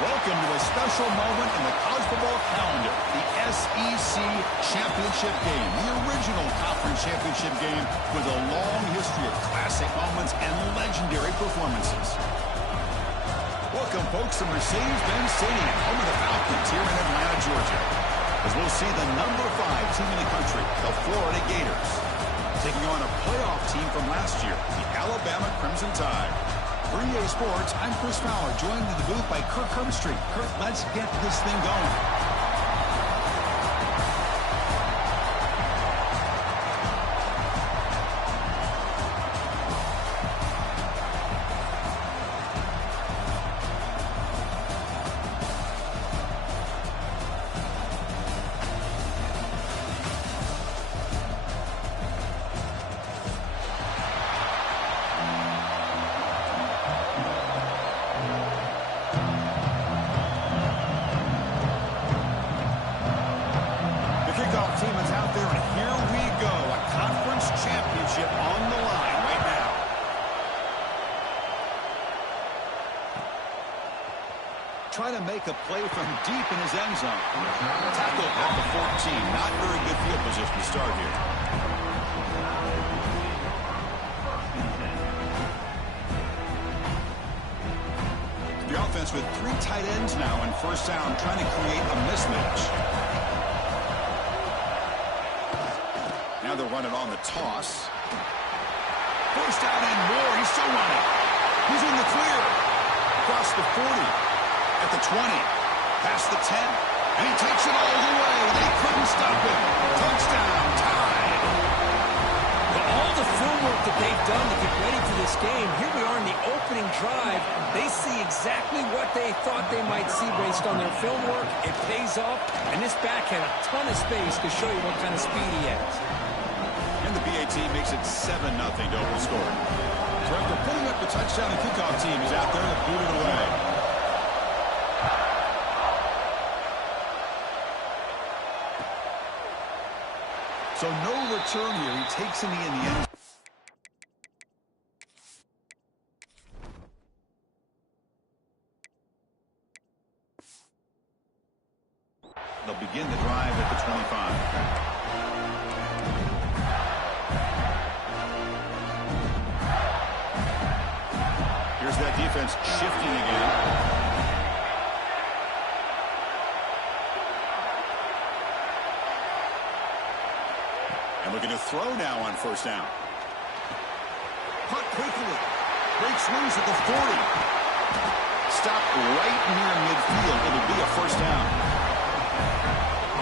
Welcome to a special moment in the college football calendar, the SEC Championship Game, the original conference championship game with a long history of classic moments and legendary performances. Welcome, folks, to Mercedes-Benz Stadium, home of the Falcons here in Atlanta, Georgia, as we'll see the number 5 team in the country, the Florida Gators, taking on a playoff team from last year, the Alabama Crimson Tide. For EA Sports, I'm Chris Fowler, joined in the booth by Kirk Herbstreit. Kirk, let's get this thing going. Trying to make a play from deep in his end zone. Tackle at the 14. Not very good field position to start here. The offense with 3 tight ends now in first down, trying to create a mismatch. Now they're running on the toss. First down and more. He's still running. He's in the clear. Across the 40. At the 20, past the 10, and he takes it all the way. They couldn't stop him. Touchdown, Tide. But all the film work that they've done to get ready for this game, here we are in the opening drive. They see exactly what they thought they might see based on their film work. It pays off, and this back had a ton of space to show you what kind of speed he has. And the PAT makes it 7-0 to open score. So after putting up the touchdown, the kickoff team is out there to boot it away. So no return here. He takes in the end. They'll begin the drive at the 25. Here's that defense shifting again. Looking to throw now on first down. Punt quickly. Breaks loose at the 40. Stopped right near midfield. It'll be a first down.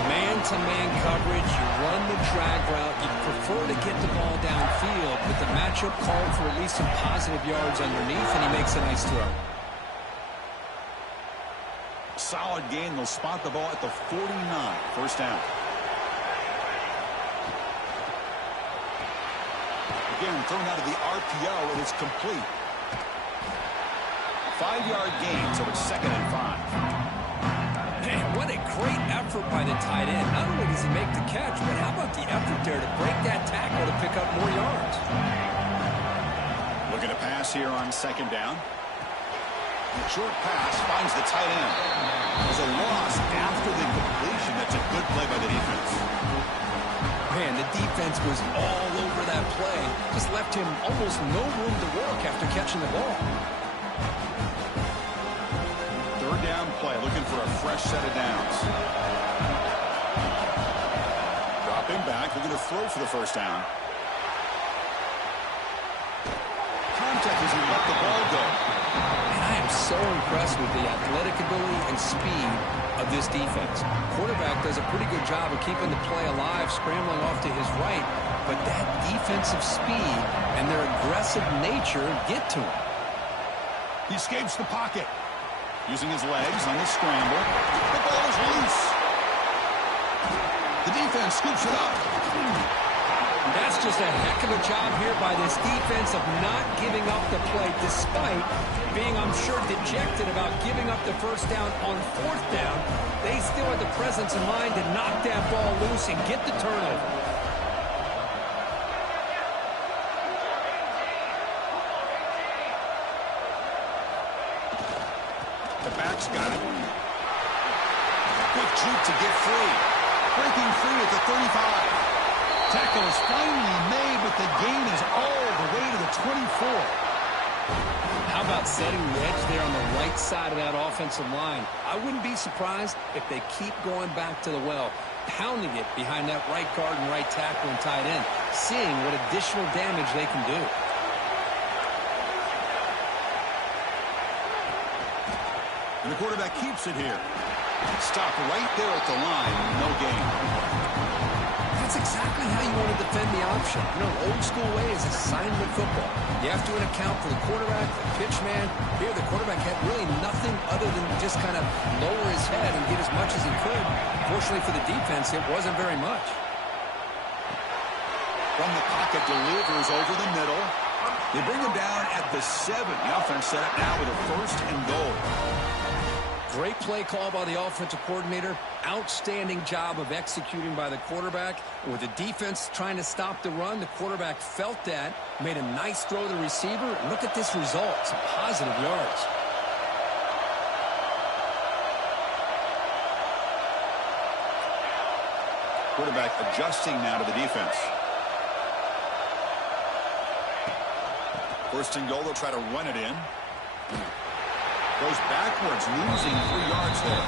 Man-to-man coverage. You run the drag route. You prefer to get the ball downfield, but the matchup called for at least some positive yards underneath, and he makes a nice throw. Solid gain. They'll spot the ball at the 49. First down. Again, thrown out of the RPO, and it's complete. 5-yard gain, so it's 2nd and 5. Man, what a great effort by the tight end. Not only does he make the catch, but how about the effort there to break that tackle to pick up more yards? Looking to pass here on 2nd down. The short pass finds the tight end. There's a loss after the completion. That's a good play by the defense. Man, the defense was all over that play. Just left him almost no room to work after catching the ball. 3rd down play, looking for a fresh set of downs. Dropping back, looking to throw for the first down. Contact as he let the ball go. And I am so impressed with the athletic ability and speed of this defense. Quarterback does a pretty good job of keeping the play alive, scrambling off to his right, but that defensive speed and their aggressive nature get to him. He escapes the pocket. Using his legs on the scramble. The ball is loose. The defense scoops it up. That's just a heck of a job here by this defense of not giving up the play, despite being, I'm sure, dejected about giving up the first down on 4th down. They still had the presence of mind to knock that ball loose and get the turnover. The back's got it. Quick juke to get free. Breaking free at the 35. Tackle is finally made, but the gain is all the way to the 24. How about setting the edge there on the right side of that offensive line? I wouldn't be surprised if they keep going back to the well, pounding it behind that right guard and right tackle and tight end, seeing what additional damage they can do. And the quarterback keeps it here. Stop right there at the line. No gain. That's exactly how you want to defend the option. You know, old school way is assignment football. You have to account for the quarterback, the pitch man. Here, the quarterback had really nothing other than just kind of lower his head and get as much as he could. Fortunately for the defense, it wasn't very much. From the pocket, delivers over the middle. They bring him down at the 7. The offense set up now with a 1st and goal. Great play call by the offensive coordinator. Outstanding job of executing by the quarterback. With the defense trying to stop the run, the quarterback felt that, made a nice throw to the receiver. Look at this result. Some positive yards. Quarterback adjusting now to the defense. 1st and goal, they'll try to run it in. Goes backwards, losing 3 yards there.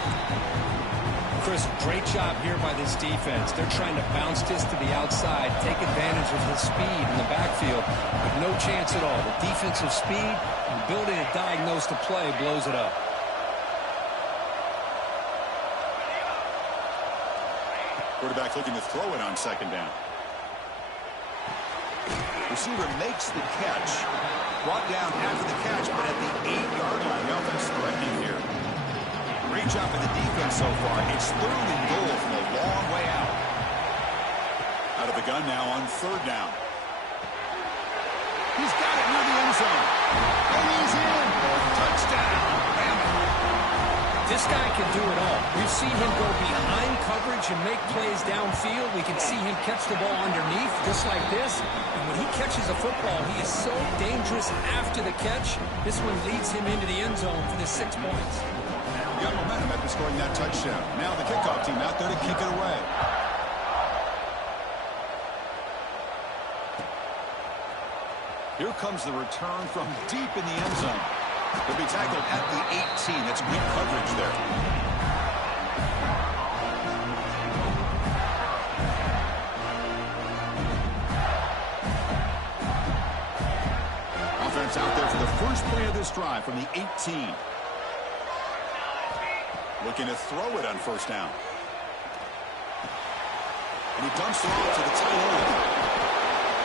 Chris, great job here by this defense. They're trying to bounce this to the outside, take advantage of his speed in the backfield, but no chance at all. The defensive speed and ability to diagnose the play blows it up. Quarterback looking to throw it on 2nd down. Receiver makes the catch. Brought down after the catch, but at the 8-yard line. The offense threatening here. Great job by the defense so far. It's 3rd and goal from a long way out. Out of the gun now on 3rd down. He's got it near the end zone. And he's in. Touchdown. This guy can do it all. We've seen him go behind coverage and make plays downfield. We can see him catch the ball underneath, just like this. And when he catches a football, he is so dangerous after the catch. This one leads him into the end zone for the 6 points. He got momentum after scoring that touchdown. Now the kickoff team out there to kick it away. Here comes the return from deep in the end zone. He'll be tackled at the 18. That's good coverage there. Offense out there for the first play of this drive from the 18. Looking to throw it on 1st down. And he dumps it off to the tight end.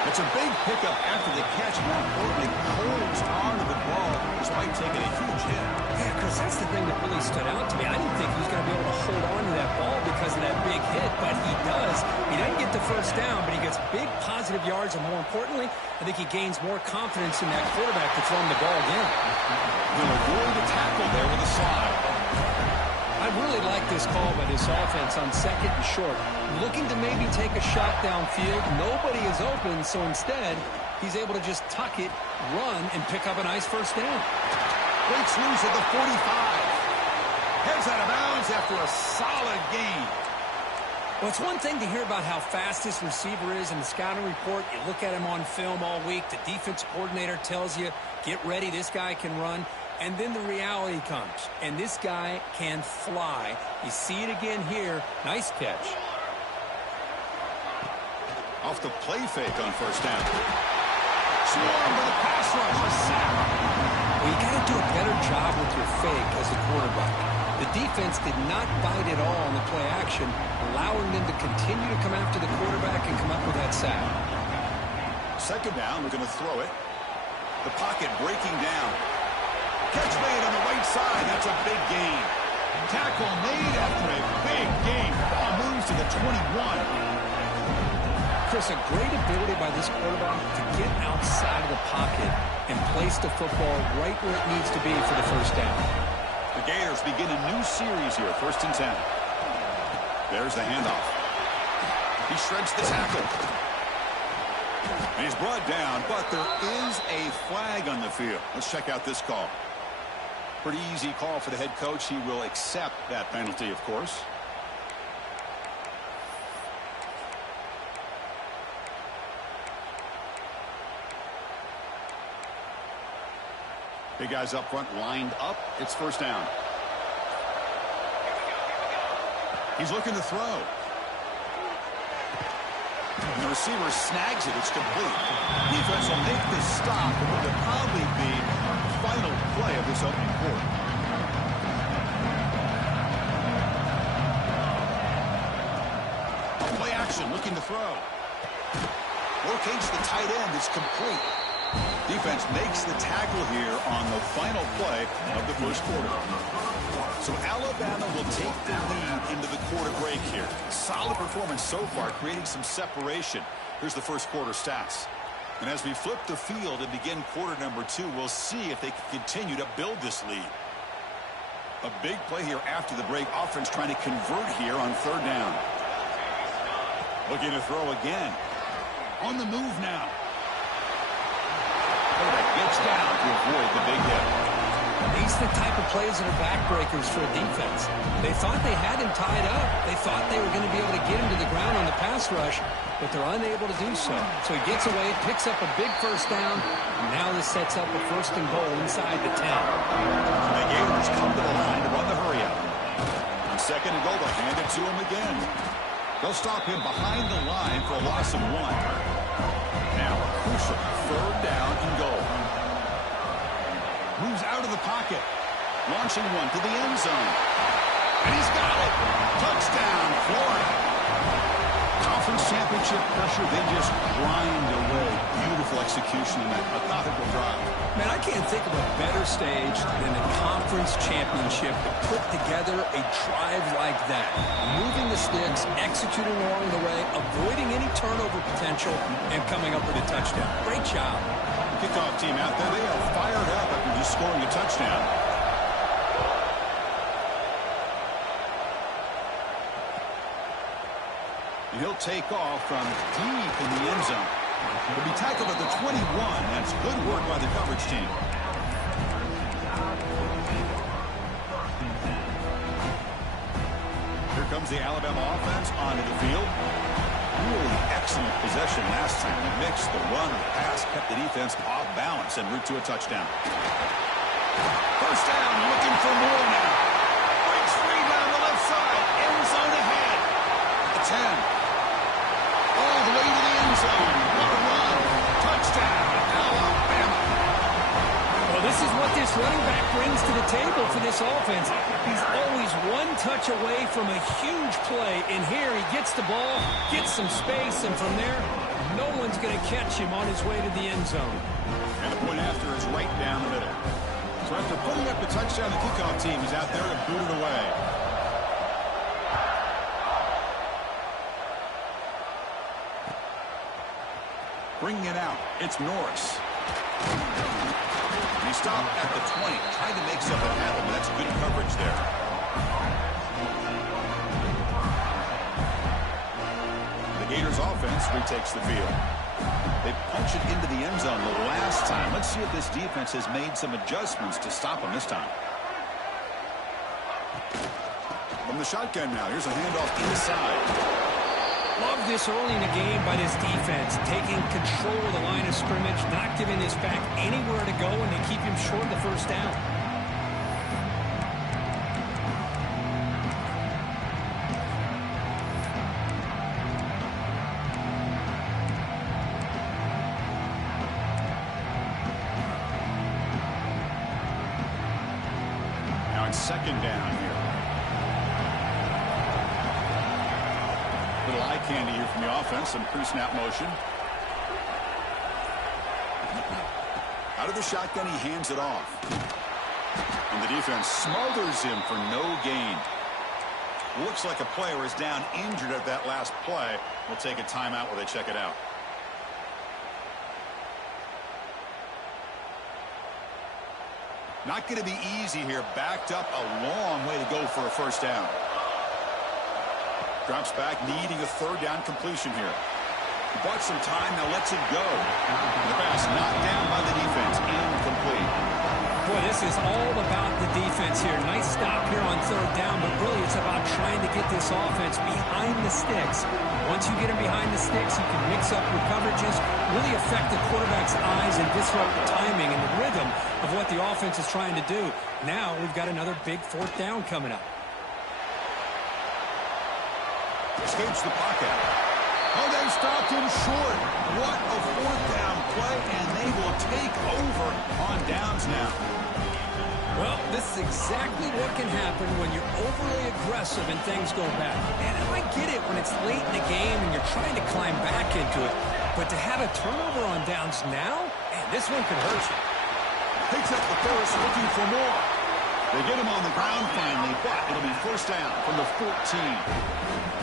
It's a big pickup after the catch. More importantly, holds on to the ball despite taking a huge hit. Yeah, Chris, that's the thing that really stood out to me. I didn't think he was going to be able to hold on to that ball because of that big hit, but he does. He doesn't get the 1st down, but he gets big positive yards, and more importantly, I think he gains more confidence in that quarterback to throw him the ball again. He'll avoid the tackle there with a slide. I really like this call by this offense on 2nd and short. Looking to maybe take a shot downfield. Nobody is open, so instead, he's able to just tuck it, run, and pick up a nice 1st down. Breaks loose at the 45. Heads out of bounds after a solid gain. Well, it's one thing to hear about how fast this receiver is in the scouting report. You look at him on film all week. The defense coordinator tells you, get ready, this guy can run. And then the reality comes, and this guy can fly. You see it again here. Nice catch. Off the play fake on 1st down. Swarm with a pass rush. A sack. Well, you got to do a better job with your fake as a quarterback. The defense did not bite at all on the play action, allowing them to continue to come after the quarterback and come up with that sack. 2nd down, looking to throw it. The pocket breaking down. Catch made on the right side. That's a big gain. Tackle made after a big gain. Ball moves to the 21. Chris, a great ability by this quarterback to get outside of the pocket and place the football right where it needs to be for the 1st down. The Gators begin a new series here. 1st and 10. There's the handoff. He shreds the tackle. And he's brought down, but there is a flag on the field. Let's check out this call. Pretty easy call for the head coach. He will accept that penalty, of course. Big guys up front lined up. It's first down. He's looking to throw. And the receiver snags it. It's complete. Defense will make the stop. It will probably be the final play of this opening quarter. Play action, looking to throw. Rotates the tight end. It's complete. Defense makes the tackle here on the final play of the first quarter. So Alabama will take the lead into the quarter break here. Solid performance so far, creating some separation. Here's the first quarter stats. And as we flip the field and begin quarter number 2, we'll see if they can continue to build this lead. A big play here after the break. Offense trying to convert here on third down. Looking to throw again. On the move now. Gets down to avoid the big hit. These are the type of plays that are backbreakers for a defense. They thought they had him tied up. They thought they were going to be able to get him to the ground on the pass rush, but they're unable to do so. So he gets away, picks up a big first down. Now this sets up a first and goal inside the 10. The Gators come to the line to run the hurry up. On second and goal, they'll hand it to him again. They'll stop him behind the line for a loss of 1. Now a crucial third down and goal. Moves out of the pocket. Launching one to the end zone. And he's got it. Touchdown, Florida. Conference championship pressure, they just grind away. Beautiful execution in that methodical drive. Man, I can't think of a better stage than the conference championship to put together a drive like that. Moving the sticks, executing along the way, avoiding any turnover potential, and coming up with a touchdown. Great job. Kickoff team out there, they are fired up after just scoring a touchdown. And he'll take off from deep in the end zone. He'll be tackled at the 21. That's good work by the coverage team. Here comes the Alabama offense onto the field. Really excellent possession last time. The mix, the run, the pass kept the defense off balance en route to a touchdown. First down, looking for more now. Breaks free down the left side. End zone ahead. The 10. All the way to the end zone. What a run. Touchdown, Alabama. Well, this is what this running back brings to the table for this offense. He's always one touch away from a huge play, and here he gets the ball, gets some space, and from there, no one's going to catch him on his way to the end zone. And the point after is right down the middle. So after putting up the touchdown, the kickoff team is out there to boot it away. Bringing it out, it's Norris. And he stopped at the 20, trying to make something happen, but that's good coverage there. The Gators offense retakes the field. They punch it into the end zone the last time. Let's see if this defense has made some adjustments to stop them this time. From the shotgun now, here's a handoff inside. Love this early in the game by this defense, taking control of the line of scrimmage, not giving this back anywhere to go, and they keep him short of the first down. Now it's second down here. Little eye candy here from the offense, some pre-snap motion. Out of the shotgun, he hands it off. And the defense smothers him for no gain. Looks like a player is down injured at that last play. We'll take a timeout while they check it out. Not going to be easy here. Backed up a long way to go for a first down. Drops back, needing a third down completion here. He bought some time, now lets it go. The pass knocked down by the defense, incomplete. Boy, this is all about the defense here. Nice stop here on third down, but really it's about trying to get this offense behind the sticks. Once you get them behind the sticks, you can mix up your coverages, really affect the quarterback's eyes and disrupt the timing and the rhythm of what the offense is trying to do. Now we've got another big fourth down coming up. Escapes the pocket. Oh, they stopped him short. What a fourth down play, and they will take over on downs now. Well, this is exactly what can happen when you're overly aggressive and things go bad. And I get it when it's late in the game and you're trying to climb back into it. But to have a turnover on downs now, man, this one could hurt you. Picks up the first, looking for more. They get him on the ground finally, but it'll be first down from the 14.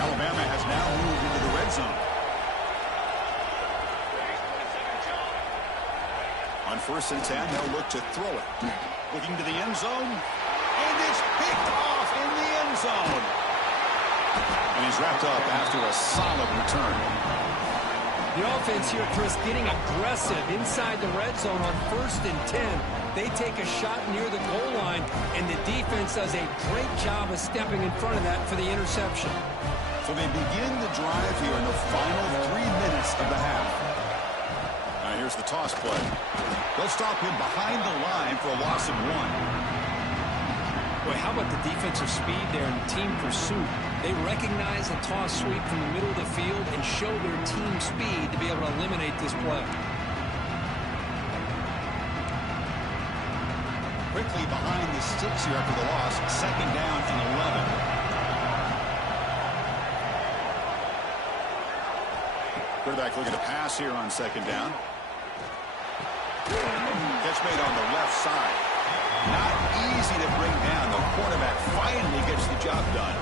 Alabama has now moved into the red zone. On 1st and 10, they'll look to throw it. Looking to the end zone, and it's picked off in the end zone. And he's wrapped up after a solid return. The offense here, Chris, getting aggressive inside the red zone on 1st and 10. They take a shot near the goal line, and the defense does a great job of stepping in front of that for the interception. So they begin the drive here in the final 3 minutes of the half. Now here's the toss play. They'll stop him behind the line for a loss of 1. Boy, how about the defensive speed there and team pursuit? They recognize a toss sweep from the middle of the field and show their team speed to be able to eliminate this play. Quickly behind the sticks here after the loss. 2nd down and 11. Quarterback looking to pass here on 2nd down. Catch made on the left side. Not easy to bring down. The quarterback finally gets the job done.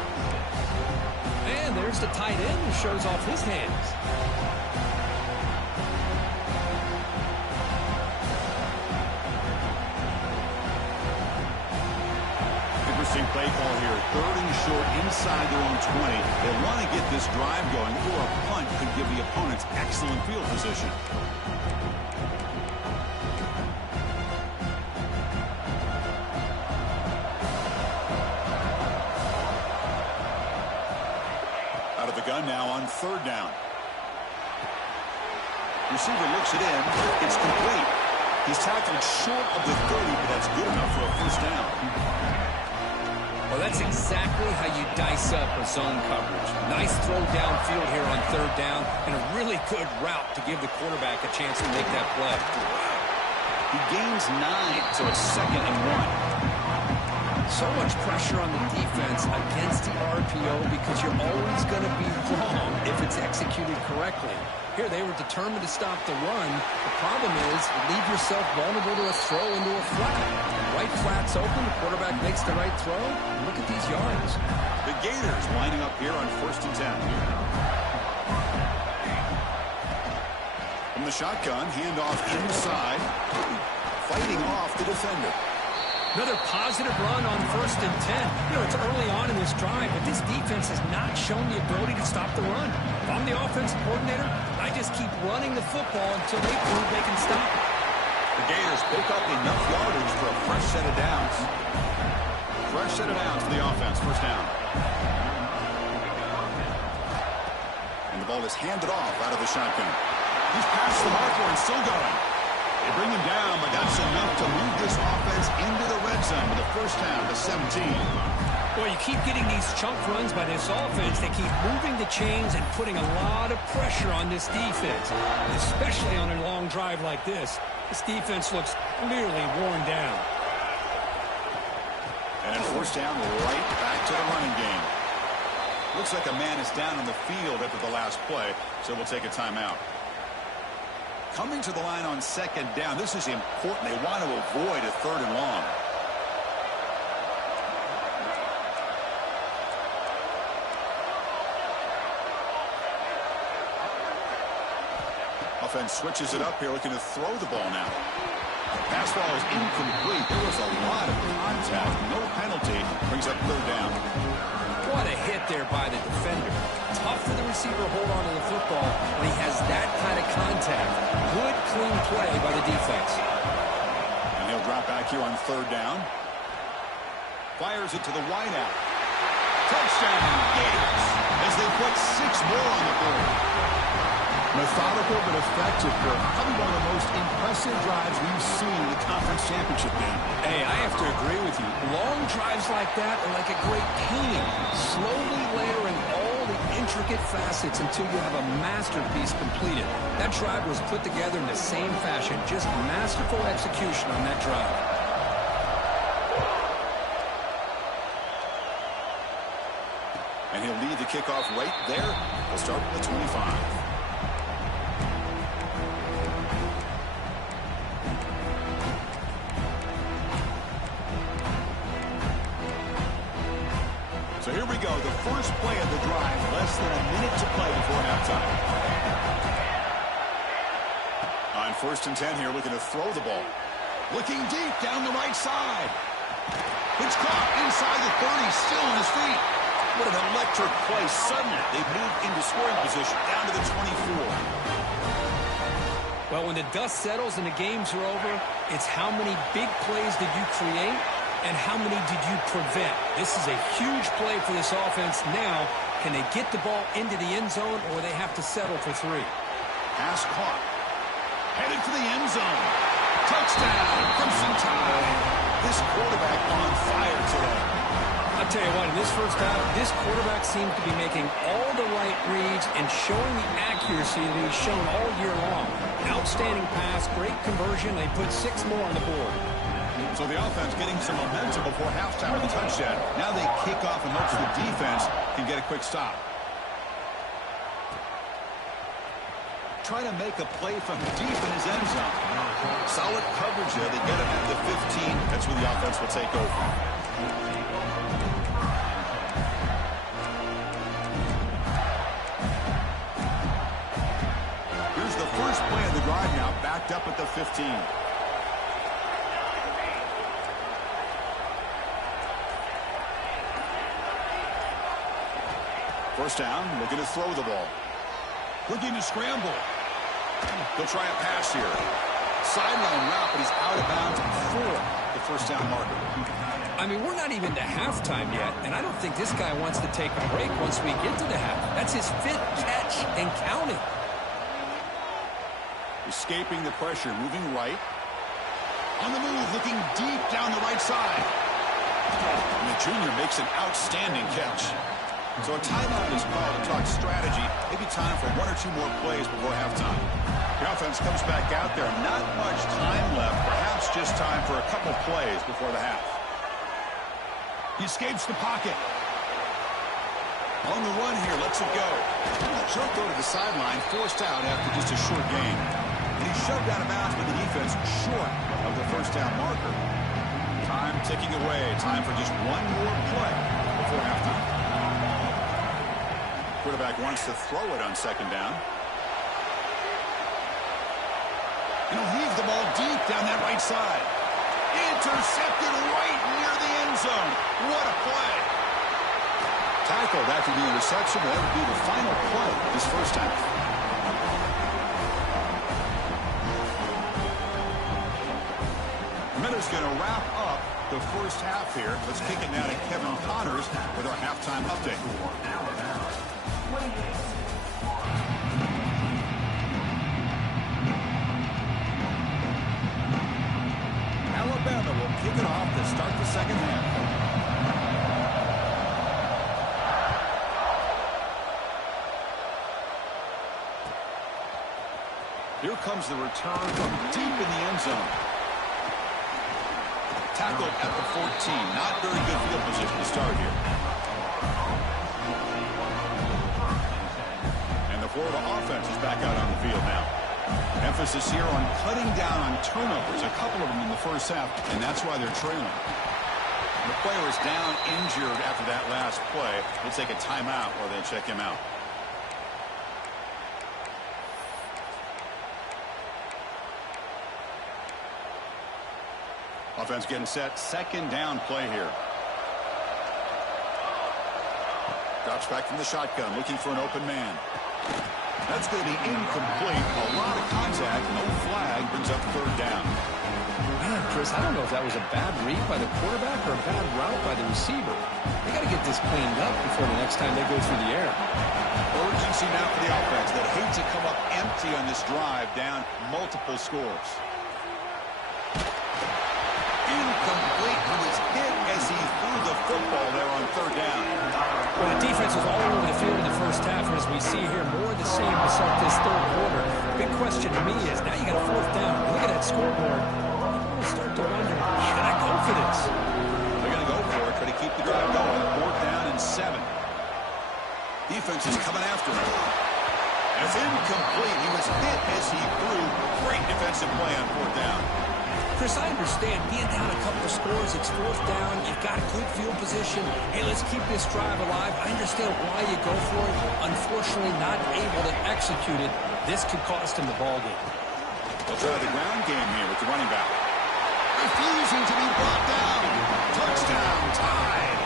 And there's the tight end who shows off his hands. Interesting play call here. 3rd and short inside their own 20. They want to get this drive going, or a punt could give the opponents excellent field position. Out of the gun now on 3rd down. Receiver looks it in. It's complete. He's tackled short of the 30, but that's good enough for a first down. Well, that's exactly how you dice up a zone coverage. Nice throw downfield here on 3rd down, and a really good route to give the quarterback a chance to make that play. He gains 9, so it's 2nd and 1. So much pressure on the defense against the RPO because you're always going to be wrong if it's executed correctly. Here, they were determined to stop the run. The problem is you leave yourself vulnerable to a throw into a flat. Right flat's open, the quarterback makes the right throw. Look at these yards. The Gators lining up here on 1st and 10. From the shotgun, handoff inside. Fighting off the defender. Another positive run on 1st and 10. You know, it's early on in this drive, but this defense has not shown the ability to stop the run. If I'm the offensive coordinator, I just keep running the football until they prove they can stop it. The Gators pick up enough yardage for a fresh set of downs. Fresh set of downs for the offense. First down. And the ball is handed off out of the shotgun. He's past the marker and still going. They bring him down, but that's enough to move this offense into the red zone with a first down to 17. Boy, you keep getting these chunk runs by this offense. They keep moving the chains and putting a lot of pressure on this defense, especially on a long drive like this. This defense looks clearly worn down. And a first down right back to the running game. Looks like a man is down on the field after the last play, so we'll take a timeout. Coming to the line on 2nd down. This is important. They want to avoid a 3rd and long. Offense switches it up here, looking to throw the ball now. Pass ball is incomplete. There was a lot of contact. No penalty. Brings up 3rd down. What a hit there by the defender. Tough for the receiver to hold on to the football when he has that kind of contact. Good, clean play by the defense. And he'll drop back here on 3rd down. Fires it to the wideout. Touchdown, Gators, as they put 6 more on the board. Methodical but effective, Kirk. Probably one of the most impressive drives we've seen in the conference championship game. Hey, I have to agree with you. Long drives like that are like a great painting. Slowly layering all the intricate facets until you have a masterpiece completed. That drive was put together in the same fashion. Just masterful execution on that drive. And he'll lead the kickoff right there. He'll start with the 25. So here we go, the first play of the drive, less than a minute to play before halftime. On 1st and 10 here, looking to throw the ball. Looking deep down the right side. It's caught inside the 30, still on his feet. What an electric play. Suddenly, they've moved into scoring position, down to the 24. Well, when the dust settles and the games are over, it's how many big plays did you create and how many did you prevent? This is a huge play for this offense. Now, can they get the ball into the end zone or they have to settle for 3? Pass caught. Headed for the end zone. Touchdown, Crimson Tide. This quarterback on fire today. I'll tell you what, in this first half, this quarterback seems to be making all the right reads and showing the accuracy that he's shown all year long. Outstanding pass, great conversion. They put 6 more on the board. So the offense getting some momentum before halftime with the touchdown. Now they kick off and hopes the defense can get a quick stop. Trying to make a play from deep in his end zone. Solid coverage there. They get him at the 15. That's where the offense will take over. Here's the first play of the drive now, backed up at the 15. First down, looking to throw the ball. Looking to scramble. They'll try a pass here. Sideline route, but he's out of bounds for the first down marker. I mean, we're not even to halftime yet, and I don't think this guy wants to take a break once we get to the half. That's his 5th catch and counting. Escaping the pressure, moving right. On the move, looking deep down the right side. And the junior makes an outstanding catch. So a timeout is called to talk strategy. Maybe time for 1 or 2 more plays before halftime. The offense comes back out there. Not much time left. Perhaps just time for a couple plays before the half. He escapes the pocket. On the run here, lets it go. Short throw to the sideline, forced out after just a short gain. And he's shoved out of bounds with the defense short of the first down marker. Time ticking away. Time for just 1 more play before halftime. Quarterback wants to throw it on 2nd down. And he'll heave the ball deep down that right side. Intercepted right near the end zone. What a play. Tackled after the interception. That would be the final play this first half. Miller's going to wrap up the first half here. Let's kick it now to Kevin Connors with our halftime update. Alabama will kick it off to start the second half. Here comes the return from deep in the end zone. Tackled at the 14. Not very good field position to start here. And the Florida offense is back out on the field now. Emphasis here on cutting down on turnovers, a couple of them in the first half, and that's why they're trailing. The player is down injured after that last play. We'll take a timeout while they check him out. Offense getting set. 2nd down play here. Drops back from the shotgun, looking for an open man. That's going to be incomplete. A lot of contact, no flag, brings up 3rd down. Man, Chris, I don't know if that was a bad read by the quarterback or a bad route by the receiver. They got to get this cleaned up before the next time they go through the air. Urgency now for the offense that hate to come up empty on this drive, down multiple scores. Incomplete. He was hit as he threw the football there on third down. Well, the defense was all over the field in the first half, and as we see here, more of the same to start this third quarter. Big question to me is, now you got a fourth down. Look at that scoreboard. You start to wonder, should I go for this? They're going to go for it, try to keep the drive going. Fourth down and 7. Defense is coming after him. It's incomplete. He was hit as he threw. Great defensive play on fourth down. Chris, I understand being down a couple of scores, it's fourth down, you've got good field position. Hey, let's keep this drive alive. I understand why you go for it. Unfortunately, not able to execute it. This could cost him the ball game. They'll try the ground game here with the running back. Refusing to be brought down. Touchdown, tied.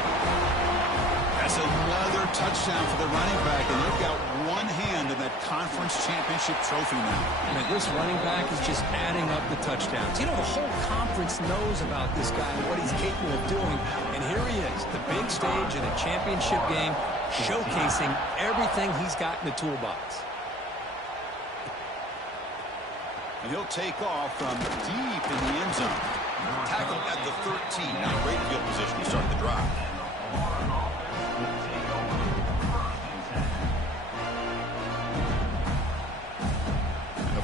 That's another touchdown for the running back, and they've got one hand in that conference championship trophy now. I mean, this running back is just adding up the touchdowns. You know, the whole conference knows about this guy and what he's capable of doing, and here he is, the big stage in a championship game, showcasing everything he's got in the toolbox. And he'll take off from deep in the end zone. Tackled at the 13. Now great field position to start the drive.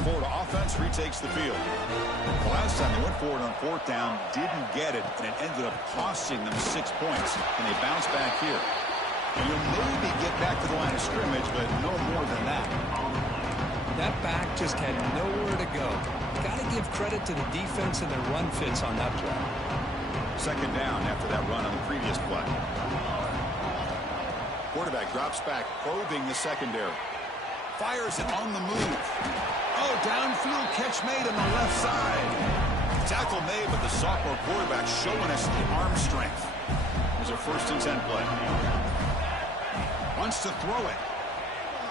Florida offense retakes the field. The last time they went forward on fourth down, didn't get it, and it ended up costing them 6 points, and they bounce back here. And you'll maybe get back to the line of scrimmage, but no more than that. That back just had nowhere to go. Got to give credit to the defense and their run fits on that play. Second down after that run on the previous play. Quarterback drops back, probing the secondary. Fires it on the move. Oh, downfield catch made on the left side. Tackle made, but the sophomore quarterback showing us the arm strength. There's a 1st and 10 play. Wants to throw it.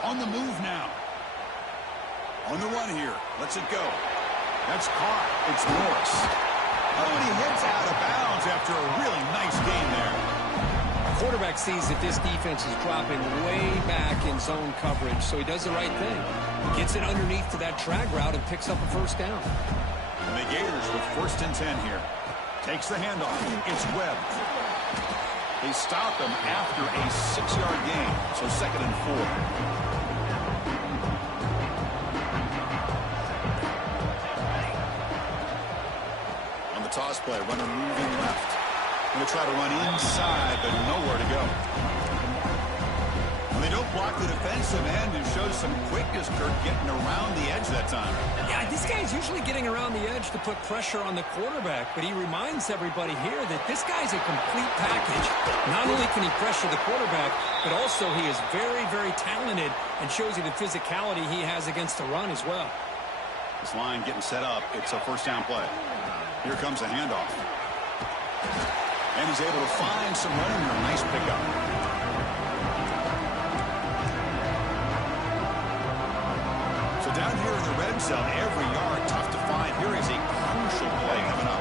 On the move now. On the run here. Lets it go. That's caught. It's Morris. Oh, and he hits out of bounds after a really nice gain there. Quarterback sees that this defense is dropping way back in zone coverage, so he does the right thing. Gets it underneath to that drag route and picks up a first down. And the Gators with 1st and 10 here. Takes the handoff. It's Webb. They stop him after a 6-yard gain, so 2nd and 4. On the toss play, runner moving left. Going to try to run inside, but nowhere to go. And they don't block the defensive end and shows some quickness, Kirk, getting around the edge that time. Yeah, this guy's usually getting around the edge to put pressure on the quarterback, but he reminds everybody here that this guy's a complete package. Not only can he pressure the quarterback, but also he is very, very talented and shows you the physicality he has against the run as well. This line getting set up. It's a 1st down play. Here comes the handoff. And he's able to find some running room. Nice pickup. So down here in the red zone, every yard tough to find. Here is a crucial play coming up.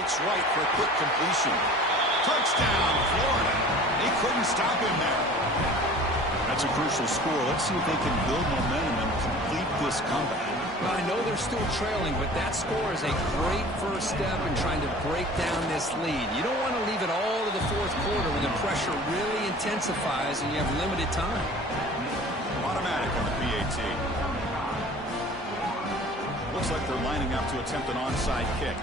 Looks right for a quick completion. Touchdown, Florida. They couldn't stop him there. That's a crucial score. Let's see if they can build momentum and complete this comeback. Well, I know they're still trailing, but that score is a great first step in trying to break down this lead. You don't want to leave it all to the fourth quarter when the pressure really intensifies and you have limited time. Automatic on the PAT. Looks like they're lining up to attempt an onside kick.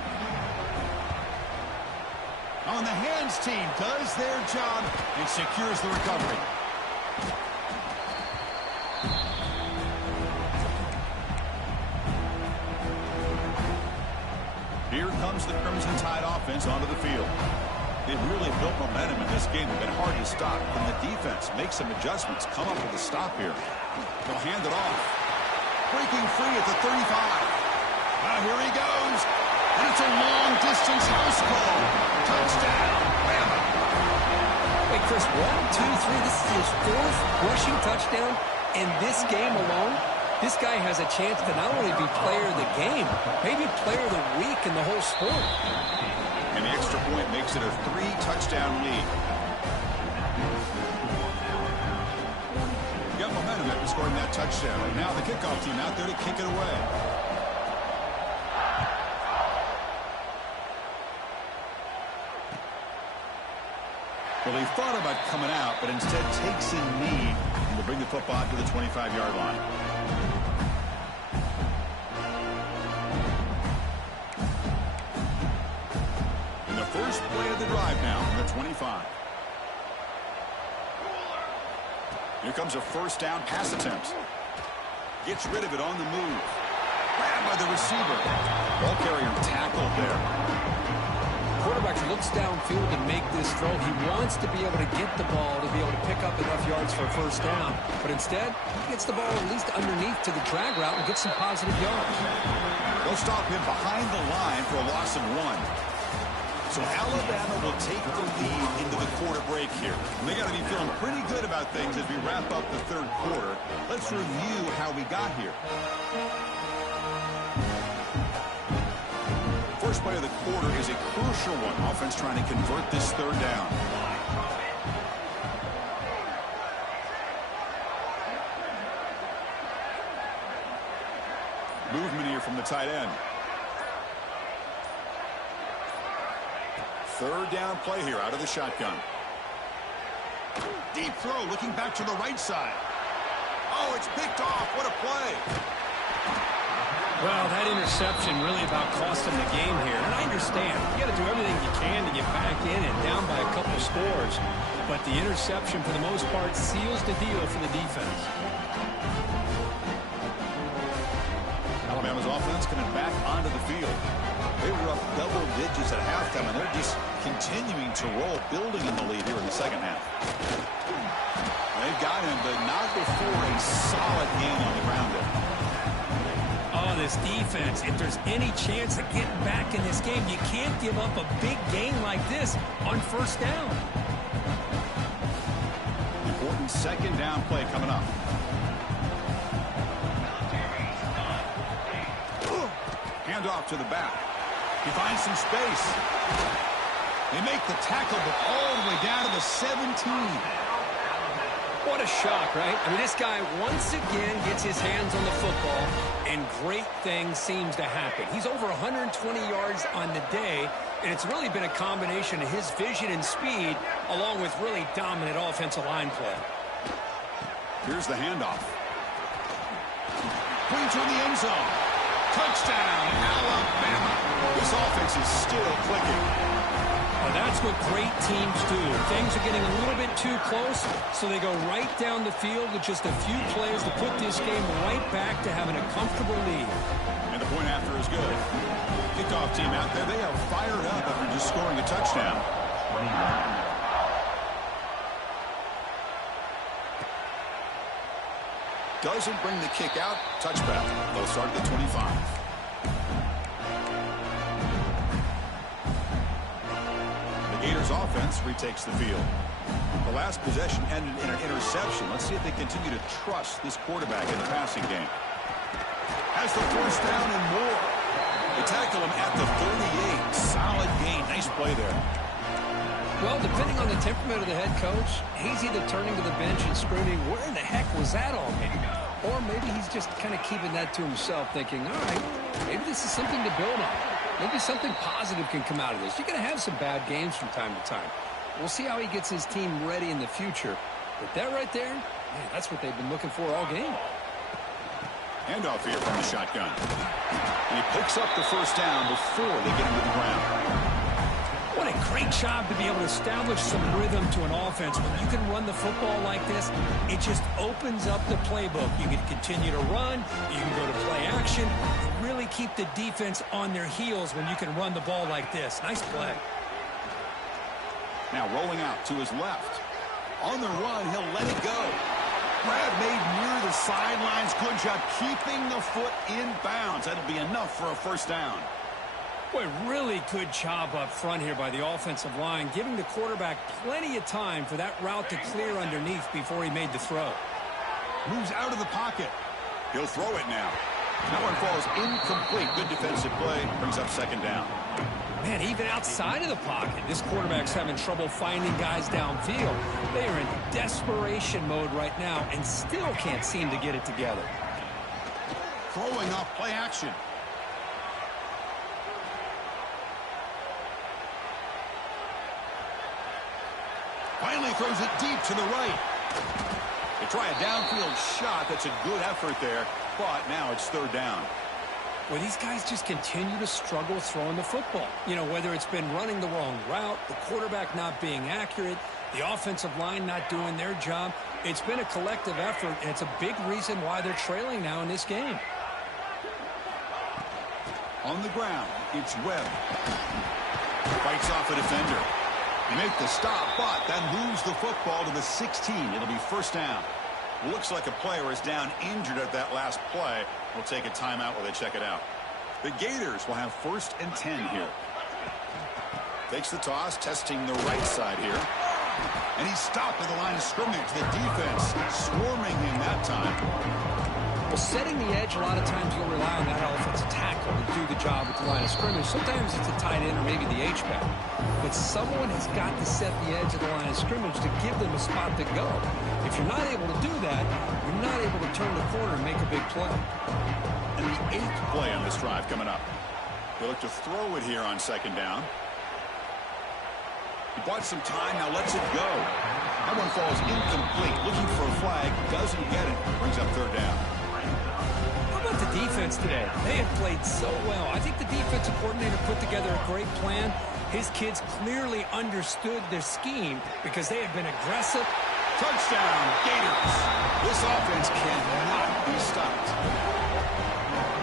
On the hands team does their job and secures the recovery. Here comes the Crimson Tide offense onto the field. They've really built momentum in this game. It's been hard to stop. Can the defense make some adjustments, come up with a stop here? They'll hand it off. Breaking free at the 35. Now here he goes. And it's a long-distance house call. Touchdown, Bama. Wait, Chris, 1, 2, 3. This is his 4th rushing touchdown in this game alone. This guy has a chance to not only be player of the game, maybe player of the week in the whole sport. And the extra point makes it a 3-touchdown lead. Got momentum after scoring that touchdown. And now the kickoff team out there to kick it away. Well, he thought about coming out, but instead takes in knee and will bring the football to the 25-yard line. And the first play of the drive now from the 25. Here comes a first down pass attempt. Gets rid of it on the move. Grabbed by the receiver. Ball carrier tackled there. Quarterback looks downfield to make this throw. He wants to be able to get the ball to be able to pick up enough yards for a first down. But instead, he gets the ball at least underneath to the drag route and gets some positive yards. They'll stop him behind the line for a loss of 1. So Alabama will take the lead into the quarter break here. They got to be feeling pretty good about things as we wrap up the third quarter. Let's review how we got here. First play of the quarter is a crucial one. Offense trying to convert this third down. Movement here from the tight end. Third down play here out of the shotgun. Deep throw looking back to the right side. Oh, it's picked off. What a play. Well, that interception really about cost him the game here. And I understand. You got to do everything you can to get back in and down by a couple scores. But the interception, for the most part, seals the deal for the defense. Alabama's offense coming back onto the field. They were up double digits at halftime, and they're just continuing to roll, building in the lead here in the second half. They've got him, but not before a solid gain on the ground there. Oh, this defense, if there's any chance of getting back in this game, you can't give up a big gain like this on first down. Important second down play coming up. Hand off to the back. He finds some space. They make the tackle, but all the way down to the 17. What a shock, right? I mean, this guy once again gets his hands on the football, and great things seems to happen. He's over 120 yards on the day, and it's really been a combination of his vision and speed, along with really dominant offensive line play. Here's the handoff. Brings her in the end zone. Touchdown, Alabama. This offense is still clicking. Well, that's what great teams do. Things are getting a little bit too close, so they go right down the field with just a few plays to put this game right back to having a comfortable lead. And the point after is good. Kickoff team out there, they are fired up after just scoring a touchdown. Doesn't bring the kick out. Touchback. They'll start at the 25. Gators offense retakes the field. The last possession ended in an interception. Let's see if they continue to trust this quarterback in the passing game. Has the first down and more. They tackle him at the 38. Solid gain. Nice play there. Well, depending on the temperament of the head coach, he's either turning to the bench and screaming, where the heck was that all game? Or maybe he's just kind of keeping that to himself, thinking, all right, maybe this is something to build on. Maybe something positive can come out of this. You're going to have some bad games from time to time. We'll see how he gets his team ready in the future. But that right there, man, that's what they've been looking for all game. Handoff here from the shotgun. And he picks up the first down before they get him to the ground. What a great job to be able to establish some rhythm to an offense. When you can run the football like this, it just opens up the playbook. You can continue to run. You can go to play action. You really keep the defense on their heels when you can run the ball like this. Nice play. Now rolling out to his left. On the run, he'll let it go. Grab made near the sidelines. Good job keeping the foot in bounds. That'll be enough for a first down. Boy, really good job up front here by the offensive line, giving the quarterback plenty of time for that route to clear underneath before he made the throw. Moves out of the pocket. He'll throw it now. That one falls incomplete. Good defensive play. Brings up second down. Man, even outside of the pocket, this quarterback's having trouble finding guys downfield. They are in desperation mode right now and still can't seem to get it together. Throwing off play action. Finally throws it deep to the right. They try a downfield shot. That's a good effort there, but now it's third down. Well, these guys just continue to struggle throwing the football. You know, whether it's been running the wrong route, the quarterback not being accurate, the offensive line not doing their job. It's been a collective effort, and it's a big reason why they're trailing now in this game. On the ground, it's Webb. Fights off a defender. They make the stop, but then lose the football to the 16. It'll be first down. Looks like a player is down injured at that last play. We'll take a timeout while they check it out. The Gators will have first and 10 here. Takes the toss, testing the right side here. And he's stopped at the line of scrimmage. The defense swarming him that time. Well, setting the edge, a lot of times you'll rely on that offensive tackle to do the job at the line of scrimmage. Sometimes it's a tight end or maybe the H-back. But someone has got to set the edge of the line of scrimmage to give them a spot to go. If you're not able to do that, you're not able to turn the corner and make a big play. And the 8th play on this drive coming up. They look to throw it here on second down. He bought some time, now lets it go. That one falls incomplete. Looking for a flag, doesn't get it. Brings up third down. How about the defense today? They have played so well. I think the defensive coordinator put together a great plan. His kids clearly understood their scheme because they have been aggressive. Touchdown, Gators. This offense cannot be stopped.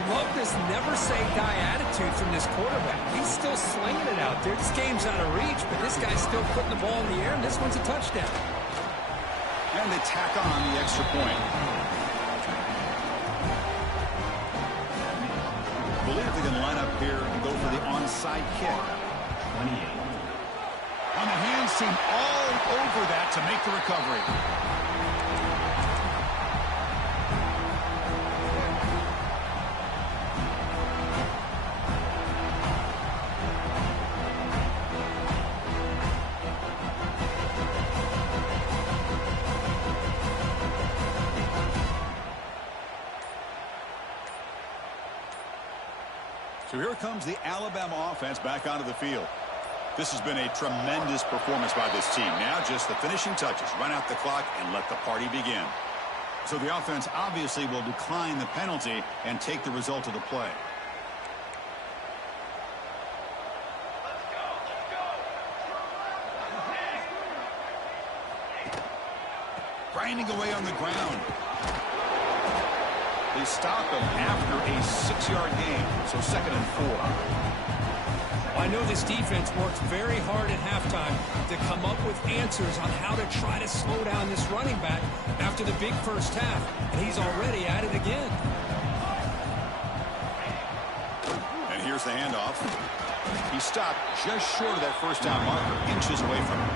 Love this never-say-die attitude from this quarterback. He's still slinging it out there. This game's out of reach, but this guy's still putting the ball in the air, and this one's a touchdown. And they tack on the extra point. I believe they can line up here and go for the onside kick. 28. On the hands team all over that to make the recovery. So here comes the Alabama offense back onto the field. This has been a tremendous performance by this team. Now just the finishing touches. Run out the clock and let the party begin. So the offense obviously will decline the penalty and take the result of the play. Grinding away on the ground. They stop him after a 6-yard gain, so second and 4. I know this defense worked very hard at halftime to come up with answers on how to try to slow down this running back after the big first half, and he's already at it again. And here's the handoff. He stopped just short of that first down marker, inches away from him.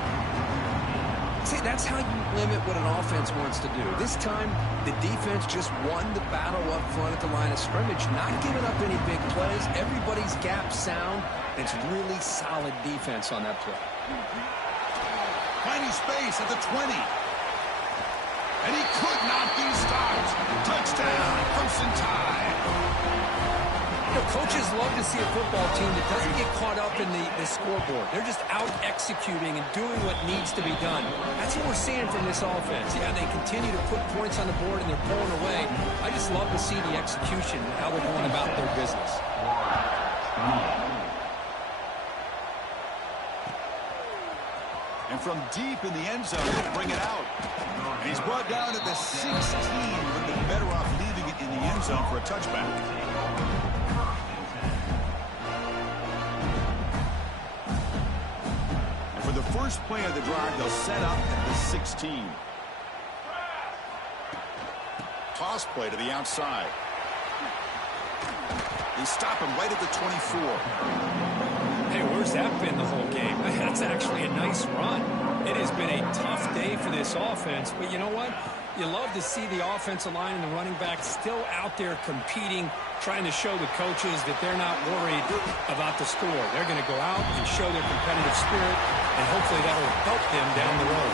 See, that's how you limit what an offense wants to do. This time, the defense just won the battle up front at the line of scrimmage, not giving up any big plays. Everybody's gap sound. It's really solid defense on that play. Finding space at the 20. And he could not be stopped. Touchdown, Crimson Tide. You know, coaches love to see a football team that doesn't get caught up in the scoreboard. They're just out executing and doing what needs to be done. That's what we're seeing from this offense. Yeah, they continue to put points on the board and they're pulling away. I just love to see the execution and how they're going about their business. And from deep in the end zone, they bring it out. And he's brought down at the 16. Would have been better off leaving it in the end zone for a touchback. And for the first play of the drive, they'll set up at the 16. Toss play to the outside. They stop him right at the 24. Hey, where's that been the whole game? That's actually a nice run. It has been a tough day for this offense, but you know what? You love to see the offensive line and the running back still out there competing, trying to show the coaches that they're not worried about the score. They're going to go out and show their competitive spirit, and hopefully that will help them down the road.